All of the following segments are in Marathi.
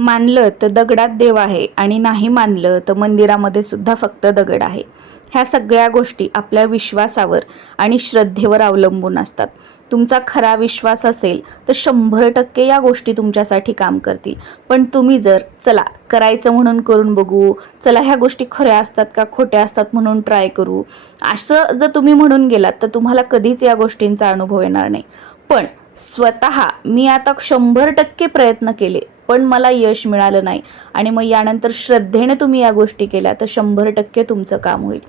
मानलं तर दगडात देव आहे आणि नाही मानलं तर मंदिरामध्ये सुद्धा फक्त दगड आहे. ह्या सगळ्या गोष्टी आपल्या विश्वासावर आणि श्रद्धेवर अवलंबून असतात. तुमचा खरा विश्वास असेल तर शंभर टक्के या गोष्टी तुमच्यासाठी काम करतील. पण तुम्ही जर चला करायचं म्हणून करून बघू चला ह्या गोष्टी खऱ्या असतात का खोट्या असतात म्हणून ट्राय करू असं जर तुम्ही म्हणून गेलात तर तुम्हाला कधीच या गोष्टींचा अनुभव येणार नाही. पण स्वतः मी आता शंभर टक्के प्रयत्न केले पण मला यश मिळालं नाही. आणि मग यानंतर श्रद्धेने तुम्ही या गोष्टी केल्या तर शंभर टक्के तुमचं काम होईल.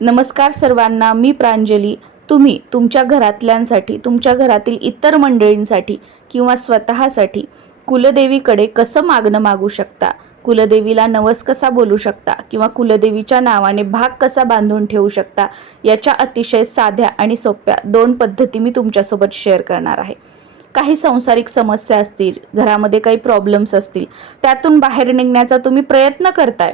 नमस्कार सर्वांना मी प्रांजली. तुम्ही तुमच्या घरातल्यांसाठी तुमच्या घरातील इतर मंडळींसाठी किंवा स्वतःसाठी कुलदेवीकडे कसं मागणं मागू शकता? कुलदेवीला नवस कसा बोलू शकता? किंवा कुलदेवीच्या नावाने भाग कसा बांधून ठेवू शकता? याच्या अतिशय साध्या आणि सोप्या दोन पद्धती मी तुमच्यासोबत शेअर करणार आहे. काही संसारिक समस्या असतील घरामध्ये काही प्रॉब्लेम्स असतील त्यातून बाहेर निघण्याचा तुम्ही प्रयत्न करताय.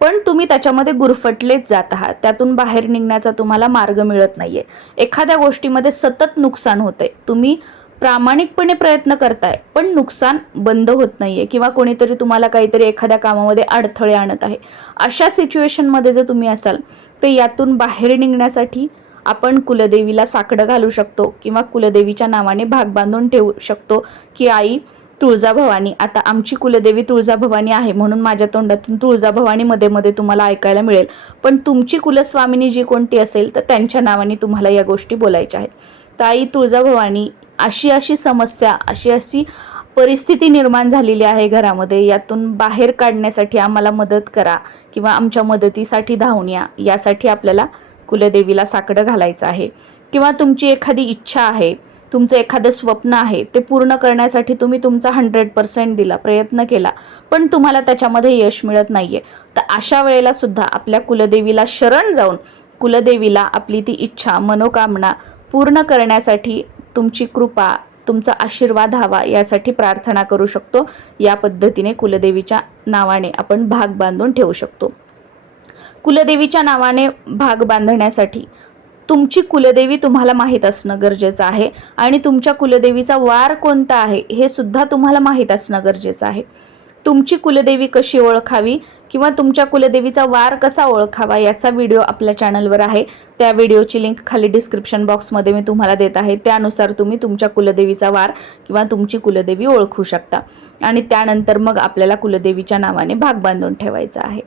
पण तुम्ही त्याच्यामध्ये गुरफटलेच जात आहात. त्यातून बाहेर निघण्याचा तुम्हाला मार्ग मिळत नाहीये. एखाद्या गोष्टीमध्ये सतत नुकसान होतंय. तुम्ही प्रामाणिकपणे प्रयत्न करताय पण नुकसान बंद होत नाहीये किंवा कोणीतरी तुम्हाला काहीतरी एखाद्या कामामध्ये अडथळे आणत आहे. अशा सिच्युएशनमध्ये जर तुम्ही असाल तर यातून बाहेर निघण्यासाठी आपण कुलदेवीला साकडं घालू शकतो किंवा कुलदेवीच्या नावाने भाग बांधून ठेवू शकतो की आई तुळजाभवानी आता आमची कुलदेवी तुळजाभवानी आहे म्हणून माझ्या तोंडातून तुळजाभवानी मध्ये मध्ये तुम्हाला ऐकायला मिळेल. पण तुमची कुलस्वामिनी जी कोणती असेल तर त्यांच्या नावाने तुम्हाला या गोष्टी बोलायच्या आहेत. तर आई तुळजाभवानी अशी अशी समस्या अशी अशी परिस्थिती निर्माण झालेली आहे घरामध्ये. यातून बाहेर काढण्यासाठी आम्हाला मदत करा किंवा आमच्या मदतीसाठी धावून या. यासाठी आपल्याला कुलदेवीला साकडं घालायचं आहे. किंवा तुमची एखादी इच्छा आहे तुमचं एखादं स्वप्न आहे ते पूर्ण करण्यासाठी तुम्ही तुमचा हंड्रेड पर्सेंट दिला प्रयत्न केला पण तुम्हाला त्याच्यामध्ये यश मिळत नाही आहे तर अशा वेळेला सुद्धा आपल्या कुलदेवीला शरण जाऊन कुलदेवीला आपली ती इच्छा मनोकामना पूर्ण करण्यासाठी तुमची कृपा तुमचा आशीर्वाद हवा यासाठी प्रार्थना करू शकतो. या पद्धतीने कुलदेवीच्या नावाने आपण भाग बांधून ठेवू शकतो. कुलदेवीच्या नावाने भाग बांधण्यासाठी. तुमची कुलदेवी तुम्हाला माहीत असणं गरजेचं आहे आणि तुमच्या कुलदेवीचा वार कोणता आहे हे सुद्धा तुम्हाला माहीत असणं गरजेचं आहे. तुमची कुलदेवी कशी ओळखावी किंवा तुमच्या कुलदेवीचा वार कसा ओळखावा याचा व्हिडिओ आपल्या चॅनलवर आहे. त्या व्हिडिओची लिंक खाली डिस्क्रिप्शन बॉक्समध्ये मी तुम्हाला देत आहे. त्यानुसार तुम्ही तुमच्या कुलदेवीचा वार किंवा तुमची कुलदेवी ओळखू शकता. आणि त्यानंतर मग आपल्याला कुलदेवीच्या नावाने भाग बांधून ठेवायचा आहे.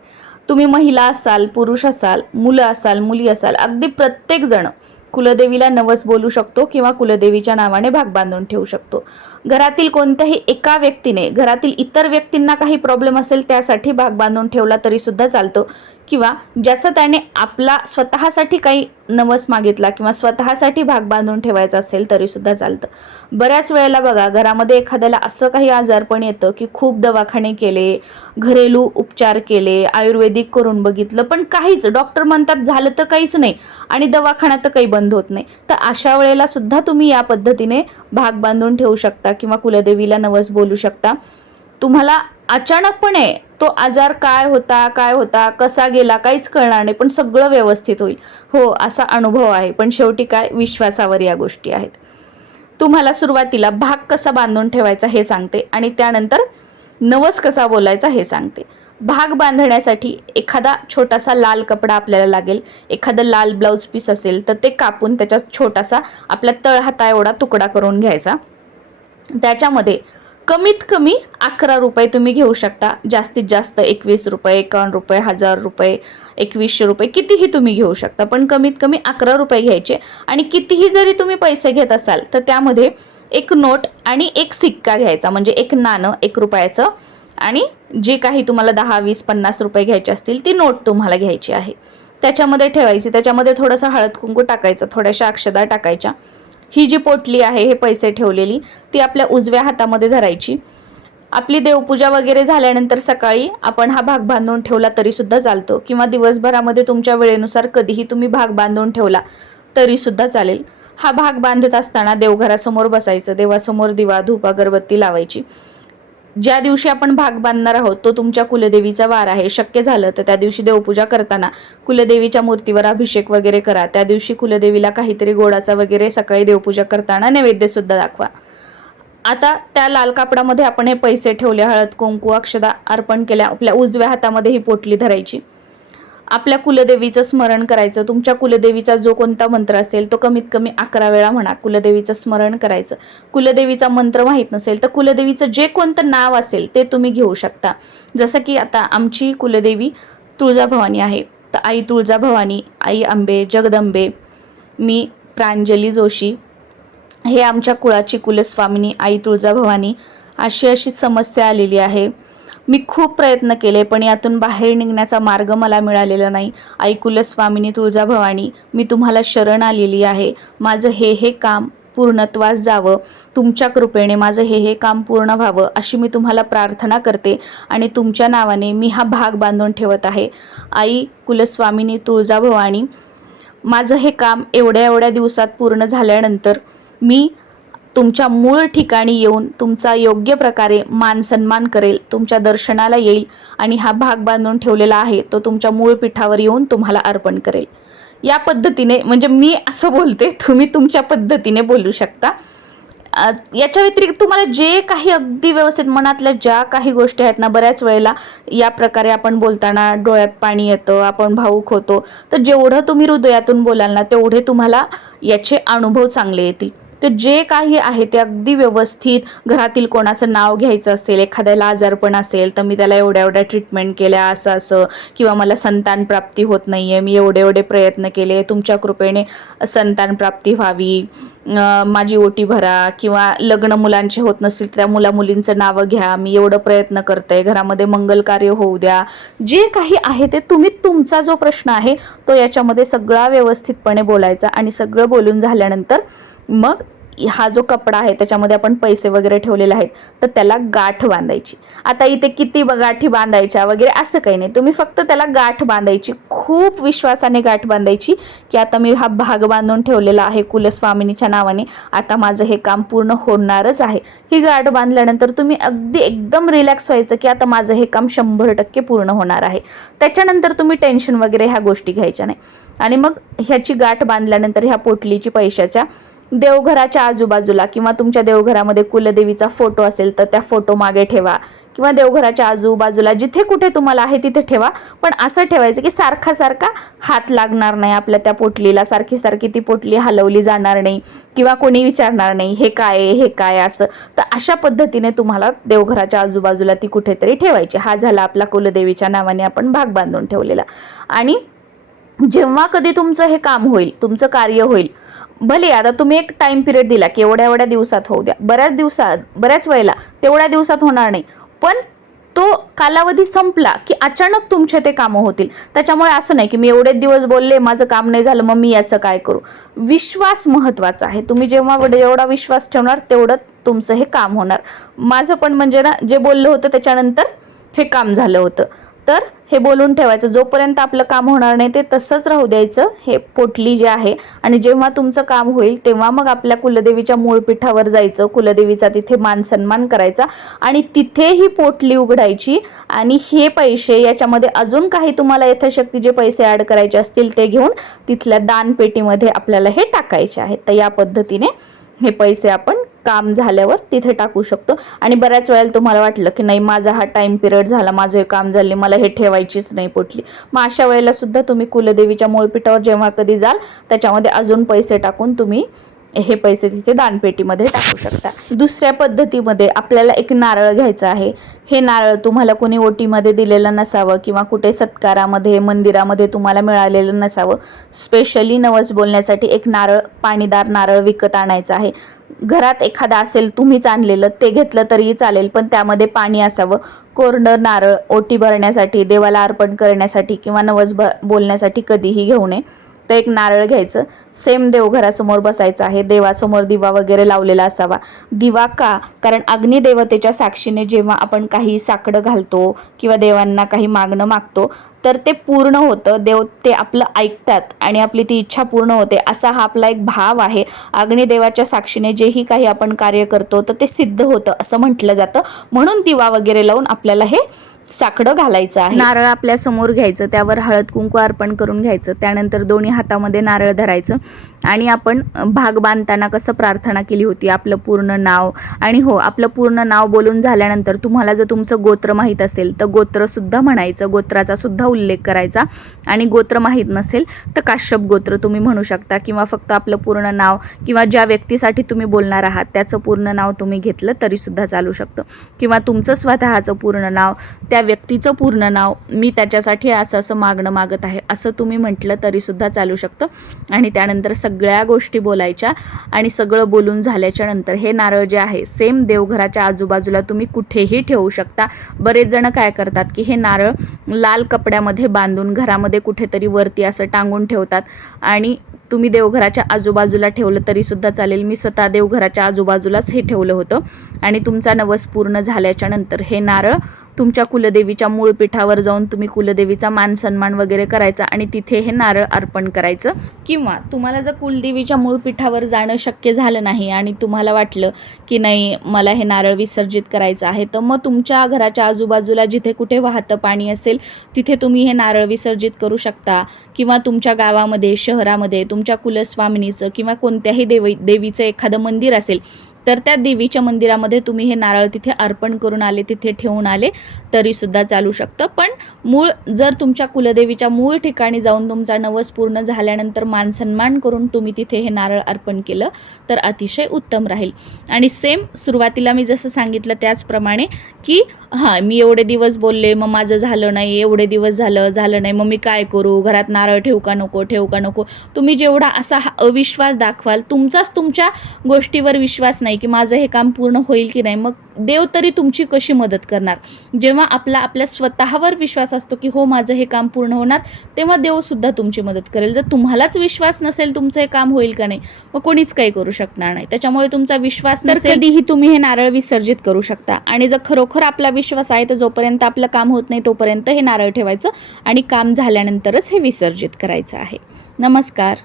तुम्ही महिला असाल पुरुष असाल मुलं असाल मुली असाल अगदी प्रत्येक जण कुलदेवीला नवस बोलू शकतो किंवा कुलदेवीच्या नावाने भाग बांधून ठेवू शकतो. घरातील कोणत्याही एका व्यक्तीने घरातील इतर व्यक्तींना काही प्रॉब्लेम असेल त्यासाठी भाग बांधून ठेवला तरी सुद्धा चालतो. किंवा ज्याचा त्याने आपला स्वतःसाठी काही नवस मागितला किंवा स्वतःसाठी भाग बांधून ठेवायचा असेल तरीसुद्धा चालतं. बऱ्याच वेळेला बघा घरामध्ये एखाद्याला असं काही आजारपण येतं की खूप दवाखाने केले घरेलू उपचार केले आयुर्वेदिक करून बघितलं पण काहीच डॉक्टर म्हणतात झालं तर काहीच नाही आणि दवाखाना तर काही बंद होत नाही. तर अशा वेळेला सुद्धा तुम्ही या पद्धतीने भाग बांधून ठेवू शकता किंवा कुलदेवीला नवस बोलू शकता. तुम्हाला अचानकपणे तो आजार काय होता काय होता कसा गेला काहीच कळणार नाही पण सगळं व्यवस्थित होईल. हो असा अनुभव आहे पण शेवटी काय? विश्वासावर या गोष्टी आहेत. तुम्हाला सुरुवातीला भाग कसा बांधून ठेवायचा हे सांगते आणि त्यानंतर नवस कसा बोलायचा हे सांगते. भाग बांधण्यासाठी एखादा छोटासा लाल कपडा आपल्याला लागेल. एखादं लाल ब्लाऊज पीस असेल तर ते कापून त्याच्यात छोटासा आपल्या तळहाता एवढा तुकडा करून घ्यायचा. त्याच्यामध्ये कमीत कमी अकरा रुपये तुम्ही घेऊ शकता. जास्तीत जास्त एकवीस रुपये एकावन्न रुपये हजार रुपये एकवीसशे रुपये कितीही तुम्ही घेऊ शकता. पण कमीत कमी अकरा रुपये घ्यायचे. आणि कितीही जरी तुम्ही पैसे घेत असाल तर त्यामध्ये एक नोट आणि एक सिक्का घ्यायचा. म्हणजे एक नाणं एक रुपयाचं. आणि जे काही तुम्हाला दहा वीस पन्नास रुपये घ्यायचे असतील ती नोट तुम्हाला घ्यायची आहे. त्याच्यामध्ये ठेवायची. त्याच्यामध्ये थोडंसं हळद कुंकू टाकायचं. थोड्याशा अक्षदा टाकायच्या. ही जी पोटली आहे हे पैसे ठेवलेली ती आपल्या उजव्या हातामध्ये धरायची. आपली देवपूजा वगैरे झाल्यानंतर सकाळी आपण हा भाग बांधून ठेवला तरी सुद्धा चालतो. किंवा दिवसभरामध्ये तुमच्या वेळेनुसार कधीही तुम्ही भाग बांधून ठेवला तरी सुद्धा चालेल. हा भाग बांधत असताना देवघरासमोर बसायचं देवासमोर दिवा धूप अगरबत्ती लावायची. ज्या दिवशी आपण भाग बांधणार आहोत तो तुमच्या कुलदेवीचा वार आहे. शक्य झालं तर त्या दिवशी देवपूजा करताना कुलदेवीच्या मूर्तीवर अभिषेक वगैरे करा. त्या दिवशी कुलदेवीला काहीतरी गोडाचा वगैरे सकाळी देवपूजा करताना नैवेद्य सुद्धा दाखवा. आता त्या लाल कापडामध्ये आपण हे पैसे ठेवले. हळद कुंकू अक्षदा अर्पण केल्या. आपल्या उजव्या हातामध्ये ही पोटली धरायची. आपल्या कुलदेवीचं स्मरण करायचं तुमच्या कुलदेवीचा जो कोणता मंत्र असेल तो कमीत कमी अकरा वेळा म्हणा कुलदेवीचं स्मरण करायचं. कुलदेवीचा मंत्र माहीत नसेल तर कुलदेवीचं जे कोणतं नाव असेल ते तुम्ही घेऊ शकता. जसं की आता आमची कुलदेवी तुळजाभवानी आहे. तर आई तुळजाभवानी आई आंबे जगदंबे मी प्रांजली जोशी हे आमच्या कुळाची कुलस्वामिनी आई तुळजाभवानी अशी अशी समस्या आलेली आहे. मी खूप प्रयत्न केले पण यातून बाहेर निघण्याचा मार्ग मला मिळालेला नाही. आई कुलस्वामिनी तुळजाभवानी मी तुम्हाला शरण आलेली आहे. माझं हे हे काम पूर्णत्वास जावं. तुमच्या कृपेने माझं हे हे काम पूर्ण व्हावं अशी मी तुम्हाला प्रार्थना करते आणि तुमच्या नावाने मी हा भाग बांधून ठेवत आहे. आई कुलस्वामिनी तुळजाभवानी माझं हे काम एवढ्या एवढ्या दिवसात पूर्ण झाल्यानंतर मी तुमच्या मूळ ठिकाणी येऊन तुमचा योग्य प्रकारे मान सन्मान करेल तुमच्या दर्शनाला येईल आणि हा भाग बांधून ठेवलेला आहे तो तुमच्या मूळ पीठावर येऊन तुम्हाला अर्पण करेल. या पद्धतीने म्हणजे मी असं बोलते तुम्ही तुमच्या पद्धतीने बोलू शकता. याच्या व्यतिरिक्त तुम्हाला जे काही अगदी व्यवस्थित मनातल्या ज्या काही गोष्टी आहेत ना बऱ्याच वेळेला या प्रकारे आपण बोलताना डोळ्यात पाणी येतं आपण भाऊक होतो तर जेवढं तुम्ही हृदयातून बोलाल ना तेवढे तुम्हाला याचे अनुभव चांगले येतील. तर जे काही आहे ते अगदी व्यवस्थित घरातील कोणाचं नाव घ्यायचं असेल एखाद्याला आजारपण असेल तर मी त्याला एवढ्या एवढ्या ट्रीटमेंट केल्या असं असं किंवा मला संतान प्राप्ती होत नाही आहे मी एवढे एवढे प्रयत्न केले तुमच्या कृपेने संतान प्राप्ती व्हावी माझी ओटी भरा किंवा लग्न मुलांचे होत नसतील त्या मुला मुलींचं नावं घ्या मी एवढं प्रयत्न करते घरामध्ये मंगल कार्य होऊ द्या. जे काही आहे ते तुम्ही तुमचा जो प्रश्न आहे तो याच्यामध्ये सगळा व्यवस्थितपणे बोलायचा आणि सगळं बोलून झाल्यानंतर मग हा जो कपडा आहे त्याच्यामध्ये आपण पैसे वगैरे ठेवलेले आहेत तर त्याला गाठ बांधायची. आता इथे किती गाठी बांधायच्या वगैरे असं काही नाही. तुम्ही फक्त त्याला गाठ बांधायची. खूप विश्वासाने गाठ बांधायची की आता मी हा भाग बांधून ठेवलेला आहे कुलस्वामिनीच्या नावाने. आता माझं हे काम पूर्ण होणारच आहे. ही गाठ बांधल्यानंतर तुम्ही अगदी एकदम रिलॅक्स व्हायचं की आता माझं हे काम शंभर टक्के पूर्ण होणार आहे. त्याच्यानंतर तुम्ही टेन्शन वगैरे ह्या गोष्टी घ्यायच्या नाही. आणि मग ह्याची गाठ बांधल्यानंतर ह्या पोटलीची पैशाच्या देवघराच्या आजूबाजूला किंवा तुमच्या देवघरामध्ये कुलदेवीचा फोटो असेल तर त्या फोटो मागे ठेवा. किंवा देवघराच्या आजूबाजूला जिथे कुठे तुम्हाला आहे तिथे ठेवा. पण असं ठेवायचं की सारखा सारखा हात लागणार नाही आपल्या त्या पोटलीला. सारखी सारखी ती पोटली हलवली जाणार नाही किंवा कोणी विचारणार नाही हे काय आहे, हे काय असं. तर अशा पद्धतीने तुम्हाला देवघराच्या आजूबाजूला ती कुठेतरी ठेवायची. हा झाला आपला कुलदेवीच्या नावाने आपण भाग बांधून ठेवलेला. आणि जेव्हा कधी तुमचं हे काम होईल तुमचं कार्य होईल भले आता तुम्ही एक टाइम पिरियड दिला की एवढ्या एवढ्या दिवसात होऊ द्या. बऱ्याच दिवसात बऱ्याच वेळेला तेवढ्या दिवसात होणार नाही. पण तो कालावधी संपला की अचानक तुमचे ते कामं होतील. त्याच्यामुळे असं नाही की मी एवढे दिवस बोलले माझं काम नाही झालं मग मी याचं काय करू? विश्वास महत्त्वाचा आहे. तुम्ही जेव्हा जेवढा विश्वास ठेवणार तेवढं तुमचं हे काम होणार. माझं पण म्हणजे ना जे बोललं होतं त्याच्यानंतर हे काम झालं होतं. तर हे बोलून ठेवायचं. जोपर्यंत आपलं काम होणार नाही ते तसंच राहू द्यायचं. हे पोटली जे आहे आणि जेव्हा तुमचं काम होईल तेव्हा मग आपल्या कुलदेवीच्या मूळ पीठावर जायचं. कुलदेवीचा तिथे मान सन्मान करायचा. आणि तिथे ही पोटली उघडायची. आणि हे पैसे याच्यामध्ये अजून काही तुम्हाला यथाशक्ती जे पैसे ॲड करायचे असतील ते घेऊन तिथल्या दानपेटीमध्ये आपल्याला हे टाकायचे आहेत तर या पद्धतीने हे पैसे आपण काम झाल्यावर तिथे टाकू शकतो. आणि बऱ्याच वेळेला तुम्हाला वाटलं की नाही माझा हा टाइम पिरियड झाला माझं हे काम झाले मला हे ठेवायचीच नाही पोटली. मग अशा वेळेला सुद्धा तुम्ही कुलदेवीच्या मूळपीठावर जेव्हा कधी जाल त्याच्यामध्ये अजून पैसे टाकून तुम्ही हे पैसे तिथे दानपेटीमध्ये टाकू शकता. दुसऱ्या पद्धतीमध्ये आपल्याला एक नारळ घ्यायचं आहे. हे नारळ तुम्हाला कोणी ओटीमध्ये दिलेलं नसावं किंवा कुठे सत्कारामध्ये मंदिरामध्ये तुम्हाला मिळालेलं नसावं. स्पेशली नवस बोलण्यासाठी एक नारळ पाणीदार नारळ विकत आणायचं आहे. घरात एखादा असेल तुम्हीच आणलेलं ते घेतलं तरीही चालेल पण त्यामध्ये पाणी असावं. कोरडं नारळ ओटी भरण्यासाठी देवाला अर्पण करण्यासाठी किंवा नवस ब बोलण्यासाठी कधीही घेऊ नये. तर एक नारळ घ्यायचं. सेम देवघरासमोर बसायचं आहे. देवासमोर दिवा वगैरे लावलेला असावा. दिवा का? कारण अग्निदेवतेच्या साक्षीने जेव्हा आपण काही साकडं घालतो किंवा देवांना काही मागणं मागतो तर ते पूर्ण होतं. देव ते आपलं ऐकतात आणि आपली ती इच्छा पूर्ण होते. असा हा आपला एक भाव आहे. अग्निदेवाच्या साक्षीने जेही काही आपण कार्य करतो तर ते सिद्ध होतं असं म्हटलं जातं. म्हणून दिवा वगैरे लावून आपल्याला हे साकडं घालायचं आहे. नारळ आपल्यासमोर घ्यायचं त्यावर हळद कुंकू अर्पण करून घ्यायचं त्यानंतर दोन्ही हातामध्ये नारळ धरायचं आणि आपण भाग बांधताना कसं प्रार्थना केली होती आपलं पूर्ण नाव आणि हो आपलं पूर्ण नाव बोलून झाल्यानंतर तुम्हाला जर तुमचं गोत्र माहीत असेल तर गोत्रसुद्धा म्हणायचं गोत्राचा सुद्धा उल्लेख करायचा आणि गोत्र माहीत नसेल तर काश्यप गोत्र तुम्ही म्हणू शकता किंवा फक्त आपलं पूर्ण नाव किंवा ज्या व्यक्तीसाठी तुम्ही बोलणार आहात त्याचं पूर्ण नाव तुम्ही घेतलं तरीसुद्धा चालू शकतं. किंवा तुमचं स्वतःचं पूर्ण नाव त्या व्यक्तीचं पूर्ण नाव मी त्याच्यासाठी असं असं मागणं मागत आहे. असं तुम्ही म्हटलं तरीसुद्धा चालू शकतं. आणि त्यानंतर सगळ्या गोष्टी बोलायच्या आणि सगळं बोलून झाल्याच्यानंतर हे नारळ जे आहे सेम देवघराच्या आजूबाजूला तुम्ही कुठेही ठेवू शकता. बरेच जण काय करतात की हे नारळ लाल कपड्यामध्ये बांधून घरामध्ये कुठेतरी वरती असं टांगून ठेवतात. आणि तुम्ही देवघराच्या आजूबाजूला ठेवलं तरीसुद्धा चालेल. मी स्वतः देवघराच्या आजूबाजूलाच हे ठेवलं होतं. आणि तुमचा नवस पूर्ण झाल्याच्यानंतर हे नारळ तुमच्या कुलदेवीच्या मूळ पीठावर जाऊन तुम्ही कुलदेवीचा मान सन्मान वगैरे करायचा आणि तिथे हे नारळ अर्पण करायचं. किंवा तुम्हाला जर कुलदेवीच्या मूळ पीठावर जाणं शक्य झालं नाही आणि तुम्हाला वाटलं की नाही मला हे नारळ विसर्जित करायचं आहे तर मग तुमच्या घराच्या आजूबाजूला जिथे कुठे वाहतं पाणी असेल तिथे तुम्ही हे नारळ विसर्जित करू शकता. किंवा तुमच्या गावामध्ये शहरामध्ये तुमच्या कुलस्वामिनीचं किंवा कोणत्याही देवी देवीचं एखादं मंदिर असेल तर त्या देवीच्या मंदिरामध्ये तुम्ही हे नारळ तिथे अर्पण करून आले तिथे ठेवून आले तरीसुद्धा चालू शकतं. पण मूळ जर तुमच्या कुलदेवीच्या मूळ ठिकाणी जाऊन तुमचा नवस पूर्ण झाल्यानंतर मान सन्मान करून तुम्ही तिथे हे नारळ अर्पण केलं तर अतिशय उत्तम राहील. आणि सेम सुरुवातीला मी जसं सांगितलं त्याचप्रमाणे की हां मी एवढे दिवस बोलले मग माझं झालं नाही एवढे दिवस झालं झालं नाही मग मी काय करू? घरात नारळ ठेवू का नको ठेवू का नको? तुम्ही जेवढा असा हा अविश्वास दाखवाल तुमचाच तुमच्या गोष्टीवर विश्वास नाही. नाही की माझं हे काम पूर्ण होईल की नाही मग देव तरी तुमची कशी मदत करणार? जेव्हा आपला आपल्या स्वतःवर विश्वास असतो की हो माझं हे काम पूर्ण होणार तेव्हा देवसुद्धा तुमची मदत करेल. जर तुम्हालाच विश्वास नसेल तुमचं हे काम होईल का नाही मग कोणीच काही करू शकणार नाही. त्याच्यामुळे तुमचा विश्वास नसेल कधीही तुम्ही हे नारळ विसर्जित करू शकता. आणि जर खरोखर आपला विश्वास आहे तर जोपर्यंत आपलं काम होत नाही तोपर्यंत हे नारळ ठेवायचं आणि काम झाल्यानंतरच हे विसर्जित करायचं आहे. नमस्कार.